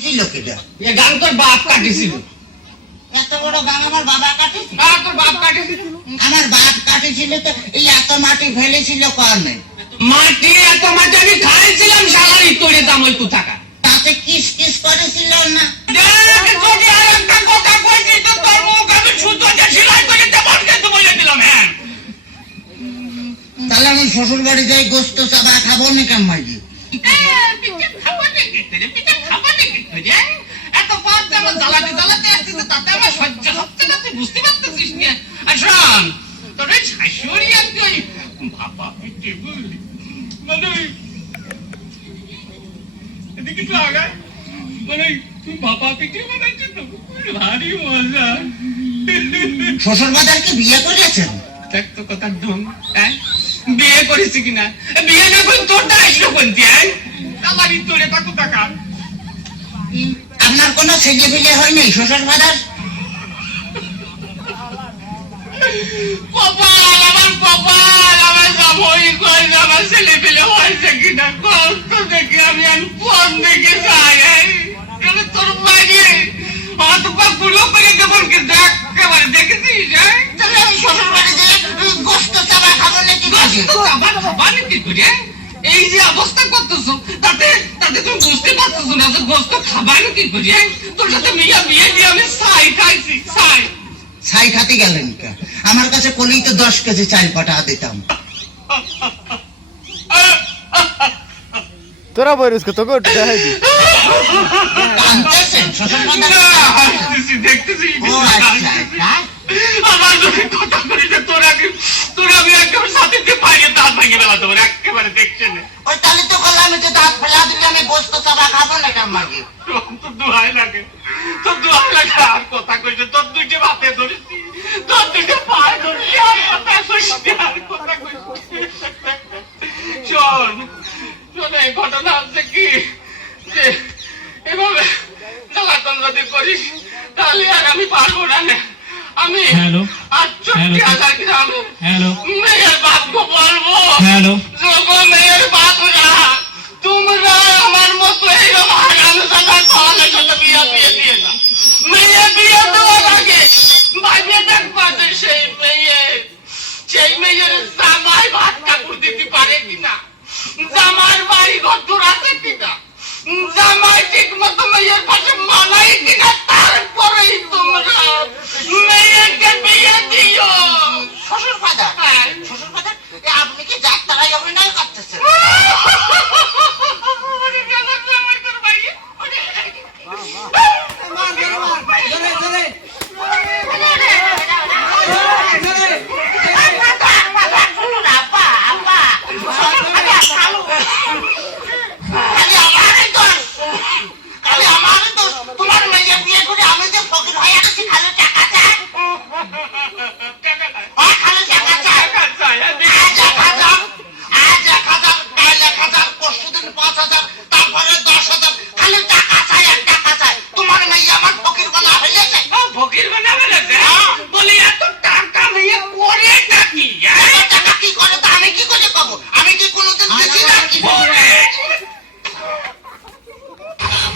ছিল কিটা এ গান তোর বাপ কাটিছিল। এত বড় গান আমার বাবা কাটেছিল? তোর বাপ কাটিছিল? আমার বাপ কাটেছিল তো এই এত মাটি ফেলেছিল কারণে। মাটি এত মাটি আমি খাইছিলাম শালারি তোরে দাম ওই কোথাকা। তাতে কিস কিস করেছিল না? দেখ যদি আর একটা কথা কইছিস তো তোর মুখ আমি সুতো দিয়ে সেলাই করে দেবো কিন্তু বলে দিলাম। হ্যাঁ তাহলে আমি শ্বশুর বাড়ি যাই গোস্ত চাবা খাবো না কেন মাইজি? পিঠে খাবো নাকি তোরে? পিঠে খাবো নাকি তোরে? এত পাঁচ আমার জ্বালাতে জ্বালাতে আসছিস তাতে আমার সহ্য হচ্ছে না, তুই বুঝতে পারতেছিস না? আর শোন তোর ওই শাশুড়ি আর কি ওই ভাপা পিঠে বুঝলি মানে এদিকে তো আগায় মানে তুই ভাপা পিঠে বানাইছিস তো ভারী মজা। শ্বশুর বাজারকে বিয়ে করেছেন? দেখ তো কথা ঢং। বিয়ে করেছি কিনা? বিয়ে না করে তোর দ্বারা এসলো কোনটি? আমারই তোরে কত টাকা। আপনার কোনো ছেলে ফেলে হয় নাই শ্বশুর বাজার? কপাল আমার কপাল আমার জামাই কই আমার ছেলে পেলে হয়েছে কিনা কষ্ট দেখে আমি আর ফোন দেখে যাই। তোর মাইয়ে অত পুরো করে দেবন কি দেখ একেবারে দেখেছিস? তাহলে আমি শ্বশুর বাড়ি যাই গোস্ত চাবা খাবো নাকি? আবার খাবার কি করে এই যে অবস্থা করতেছো তাতে তাতে তুমি বুঝতে পারতেছো না যে গোস্ত খাবার কি করে? তোর সাথে মিয়া বিয়ে দিয়ে আমি ছাই খাইছি ছাই। ছাই খাতে গেলেন কে? আমার কাছে কোলেই তো 10 কেজি চাল পাঠা দিতাম। তোরা বইরুস কত গো দেখাই কাঁদতেছেন শ্বশুর বাজার? দেখতেছি দেখতেছি ও আচ্ছা। আমার যদি কথা করি যে তোরা আমি একেবারে সাথে দিয়ে পাইয়ে দাঁত ভাঙিয়ে বেলাতে পারে একেবারে দেখছে না। ওই তাহলে তো বললাম আমি তো দাঁত ফেলা দিলে আমি গোস্ত চাবা খাবো না কেন মাগি? তোর দোহাই লাগে তোর দোহাই লাগে আর কথা কইছে তোর দুইটা বাতে ধরেছি তোর দুইটা পায়ে ধরেছি আর কথা কইছি আর কথা কইছি। শোন শোন এই ঘটনা হচ্ছে কি যে এভাবে জ্বালাতন যদি করিস তাহলে আর আমি পারবো না। আমি আর 40,000 গ্রামে মেয়ের বাপকে বলবো যখন মেয়ের বাপরা তোমরা আমার মতো এইরকম হারানো সাথে তাহলে সাথে বিয়ে দিয়ে না। মেয়ে বিয়ে দেওয়ার আগে বাইরে দেখবা যে সেই মেয়ের জামাই ভাত কাপড় দিতে পারে কিনা, জামার বাড়ি ঘর দূর আছে কিনা, জামাই ঠিক মতো মেয়ের পাশে মানাই কিনা, তারপরেই তোমরা মেয়েকে বিয়ে দিও। শ্বশুর বাজার? শ্বশুর বাজার আপনি কি যাত্রায় অভিনয় করতেছেন? তোমার মেয়ে বিয়ে করে আমি যে ফকির হয়ে গেছি খালি টাকা চাই। খালি টাকা চাই। আজ 1,000, আজ 1,000, কাল 1,000, পরশুদিন 5,000, তারপরে 10,000, খালি টাকা চাই আর টাকা চাই। তোমার মেয়ে আমার ফকির বানা হয়েছে। ফকির বানা ফেলেছে? বলি এত টাকা মেয়ে করে নাকি? এত টাকা কি করে তা আমি কি করে পাবো? আমি কি কোনোদিন দেখি নাকি?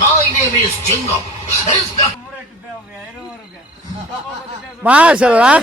My name is Jingo. মাশাআল্লাহ